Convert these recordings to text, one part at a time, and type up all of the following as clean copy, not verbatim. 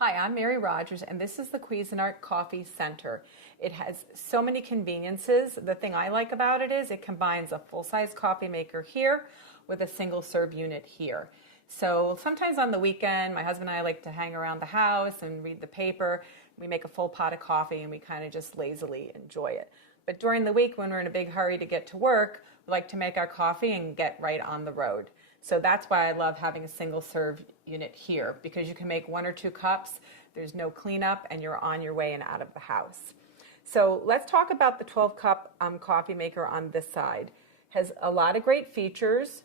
Hi, I'm Mary Rogers, and this is the Cuisinart Coffee Center. It has so many conveniences. The thing I like about it is it combines a full-size coffee maker here with a single-serve unit here. So sometimes on the weekend, my husband and I like to hang around the house and read the paper. We make a full pot of coffee and we kind of just lazily enjoy it. But during the week, when we're in a big hurry to get to work, we like to make our coffee and get right on the road. So that's why I love having a single serve unit here, because you can make 1 or 2 cups, there's no cleanup, and you're on your way and out of the house. So let's talk about the 12-cup coffee maker on this side. Has a lot of great features.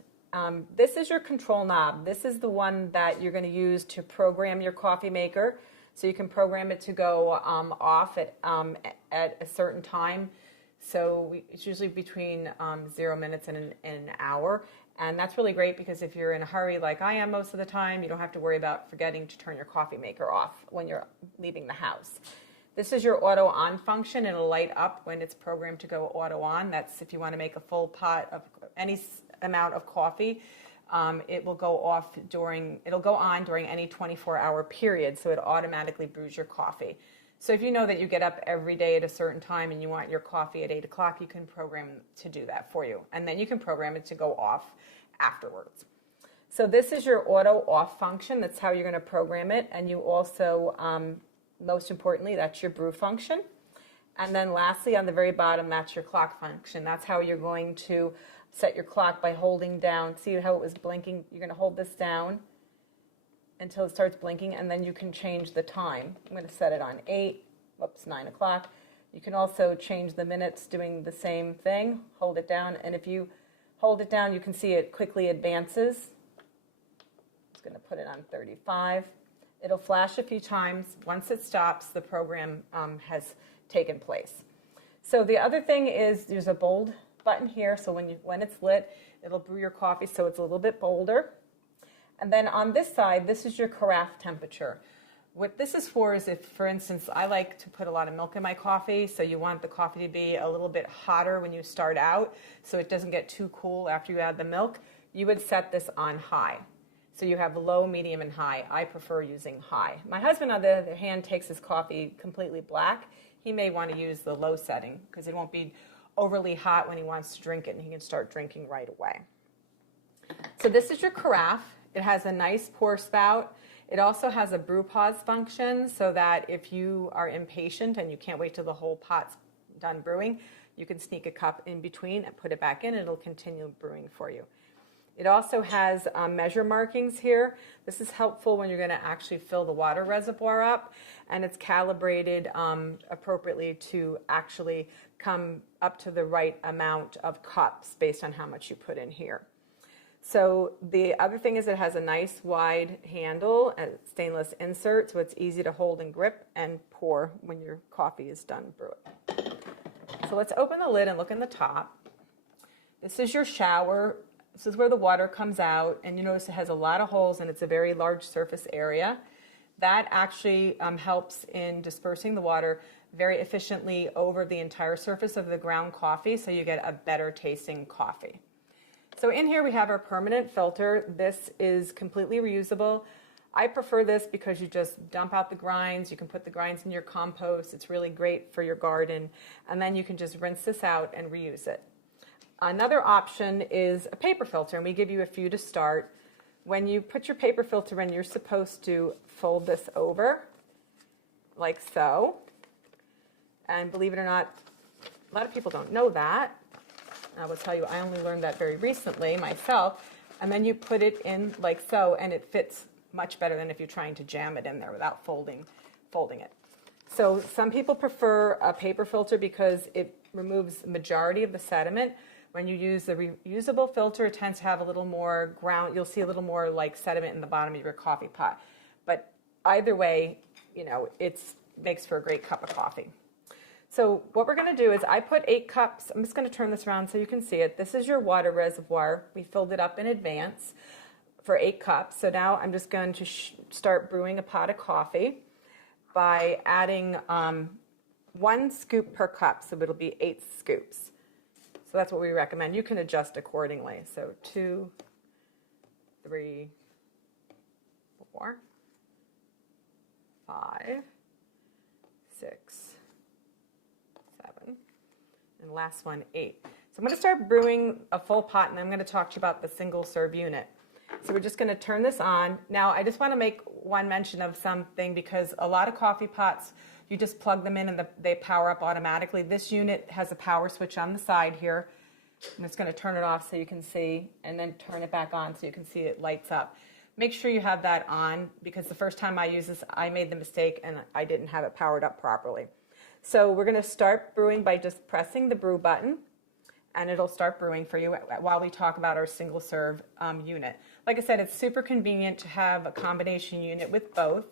This is your control knob. This is the one that you're going to use to program your coffee maker. So you can program it to go off at a certain time. So it's usually between 0 minutes and an hour. And that's really great because if you're in a hurry like I am most of the time, you don't have to worry about forgetting to turn your coffee maker off when you're leaving the house. This is your auto on function. It'll light up when it's programmed to go auto on. That's if you want to make a full pot of any amount of coffee. It will go on during any 24-hour period, so it automatically brews your coffee. So if you know that you get up every day at a certain time and you want your coffee at 8 o'clock, you can program to do that for you. And then you can program it to go off afterwards. So this is your auto off function. That's how you're going to program it. And you also, most importantly, that's your brew function. And then lastly, on the very bottom, that's your clock function. That's how you're going to set your clock by holding down. See how it was blinking? You're going to hold this down until it starts blinking, and then you can change the time. I'm going to set it on 9 o'clock. You can also change the minutes doing the same thing. Hold it down, and if you hold it down, you can see it quickly advances. I'm just going to put it on 35. It'll flash a few times. Once it stops, the program has taken place. So the other thing is there's a bold button here, so when it's lit, it'll brew your coffee so it's a little bit bolder. And then on this side, this is your carafe temperature. What this is for is if, for instance, I like to put a lot of milk in my coffee, so you want the coffee to be a little bit hotter when you start out so it doesn't get too cool after you add the milk, you would set this on high. So you have low, medium, and high. I prefer using high. My husband, on the other hand, takes his coffee completely black. He may want to use the low setting because it won't be overly hot when he wants to drink it, and he can start drinking right away. So this is your carafe. It has a nice pour spout. It also has a brew pause function so that if you are impatient and you can't wait till the whole pot's done brewing, you can sneak a cup in between and put it back in and it'll continue brewing for you. It also has measure markings here. This is helpful when you're going to actually fill the water reservoir up, and it's calibrated appropriately to actually come up to the right amount of cups based on how much you put in here. So the other thing is it has a nice wide handle and stainless insert, so it's easy to hold and grip and pour when your coffee is done brewing. So let's open the lid and look in the top. This is your shower. This is where the water comes out, and you notice it has a lot of holes and it's a very large surface area. That actually helps in dispersing the water very efficiently over the entire surface of the ground coffee, so you get a better tasting coffee. So in here we have our permanent filter. This is completely reusable. I prefer this because you just dump out the grinds. You can put the grinds in your compost. It's really great for your garden. And then you can just rinse this out and reuse it. Another option is a paper filter, and we give you a few to start. When you put your paper filter in, you're supposed to fold this over like so. And believe it or not, a lot of people don't know that. I will tell you, I only learned that very recently myself. And then you put it in like so, and it fits much better than if you're trying to jam it in there without folding it. So some people prefer a paper filter because it removes the majority of the sediment. When you use the reusable filter, it tends to have a little more ground. You'll see a little more like sediment in the bottom of your coffee pot. But either way, you know, it makes for a great cup of coffee. So what we're going to do is I put 8 cups. I'm just going to turn this around so you can see it. This is your water reservoir. We filled it up in advance for 8 cups. So now I'm just going to start brewing a pot of coffee by adding 1 scoop per cup. So it'll be 8 scoops. So that's what we recommend. You can adjust accordingly. So 2, 3, 4, 5, 6, 7, and last one, 8. So I'm going to start brewing a full pot, and I'm going to talk to you about the single serve unit. So we're just going to turn this on. Now, I just want to make one mention of something, because a lot of coffee pots, you just plug them in and they power up automatically. This unit has a power switch on the side here. I'm just going to turn it off so you can see, and then turn it back on so you can see it lights up. Make sure you have that on, because the first time I used this, I made the mistake and I didn't have it powered up properly. So we're going to start brewing by just pressing the brew button, and it'll start brewing for you while we talk about our single serve unit. Like I said, it's super convenient to have a combination unit with both.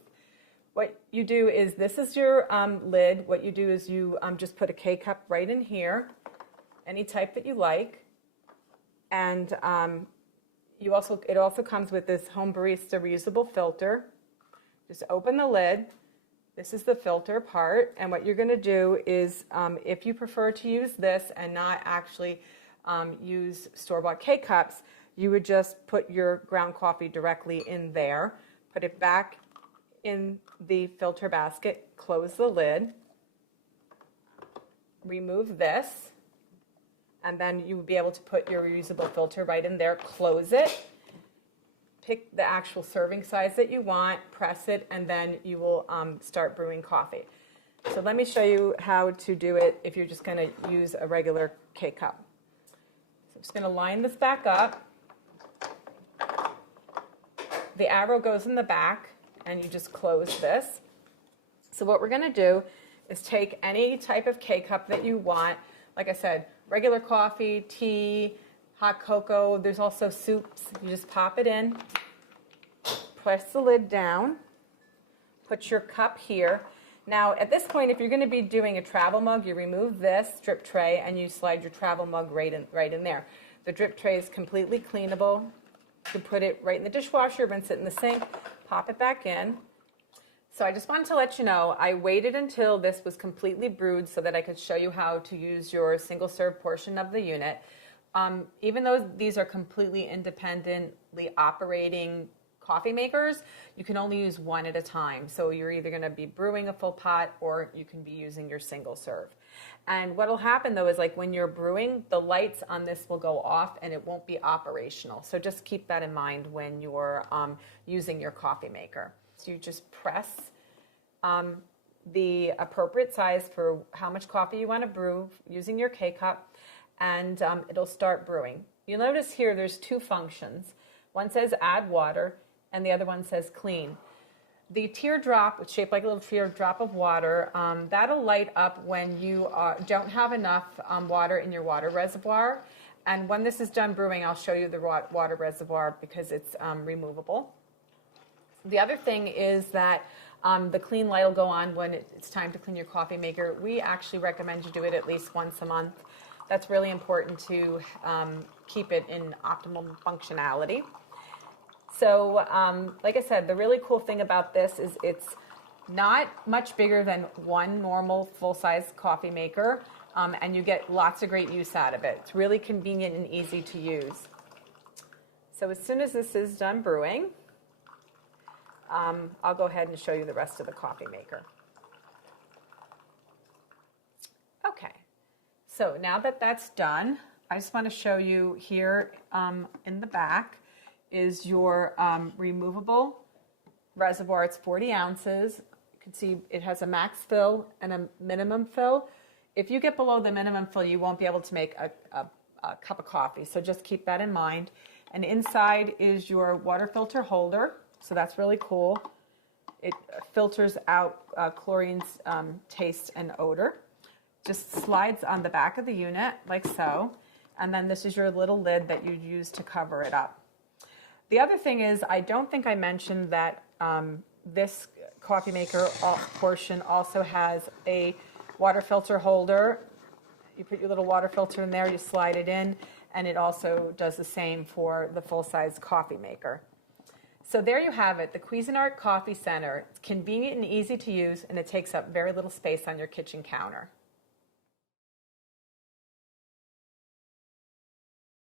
What you do is, this is your lid. What you do is you just put a K-cup right in here, any type that you like, and it also comes with this Home Barista reusable filter. Just open the lid. This is the filter part, and what you're going to do is, if you prefer to use this and not actually use store-bought K-cups, you would just put your ground coffee directly in there, put it back in the filter basket, close the lid, remove this, and then you would be able to put your reusable filter right in there, close it, pick the actual serving size that you want, press it, and then you will start brewing coffee. So let me show you how to do it if you're just going to use a regular K-cup. So I'm just going to line this back up. The arrow goes in the back, and you just close this. So what we're going to do is take any type of K-cup that you want. Like I said, regular coffee, tea, hot cocoa. There's also soups. You just pop it in, press the lid down, put your cup here. Now, at this point, if you're going to be doing a travel mug, you remove this drip tray and you slide your travel mug right in there. The drip tray is completely cleanable. You can put it right in the dishwasher, rinse it in the sink, pop it back in. So I just wanted to let you know, I waited until this was completely brewed so that I could show you how to use your single serve portion of the unit. Even though these are completely independently operating coffee makers, you can only use one at a time. So you're either going to be brewing a full pot, or you can be using your single serve. And what will happen though is, like, when you're brewing, the lights on this will go off and it won't be operational. So just keep that in mind when you're using your coffee maker. So you just press the appropriate size for how much coffee you want to brew using your K-cup, and it'll start brewing. You'll notice here there's two functions. One says add water, and the other one says clean. The teardrop, it's shaped like a little teardrop of water, that'll light up when you don't have enough water in your water reservoir. And when this is done brewing, I'll show you the water reservoir, because it's removable. The other thing is that the clean light will go on when it's time to clean your coffee maker. We actually recommend you do it at least once a month. That's really important to keep it in optimal functionality. So, like I said, the really cool thing about this is it's not much bigger than one normal full-size coffee maker, and you get lots of great use out of it. It's really convenient and easy to use. So as soon as this is done brewing, I'll go ahead and show you the rest of the coffee maker. Okay, so now that that's done, I just want to show you here in the back is your removable reservoir. It's 40 ounces. You can see it has a max fill and a minimum fill. If you get below the minimum fill, you won't be able to make a cup of coffee, so just keep that in mind. And inside is your water filter holder, so that's really cool. It filters out chlorine's taste and odor. Just slides on the back of the unit like so, and then this is your little lid that you use to cover it up. The other thing is, I don't think I mentioned that this coffee maker portion also has a water filter holder. You put your little water filter in there, you slide it in, and it also does the same for the full-size coffee maker. So there you have it, the Cuisinart Coffee Center. It's convenient and easy to use, and it takes up very little space on your kitchen counter.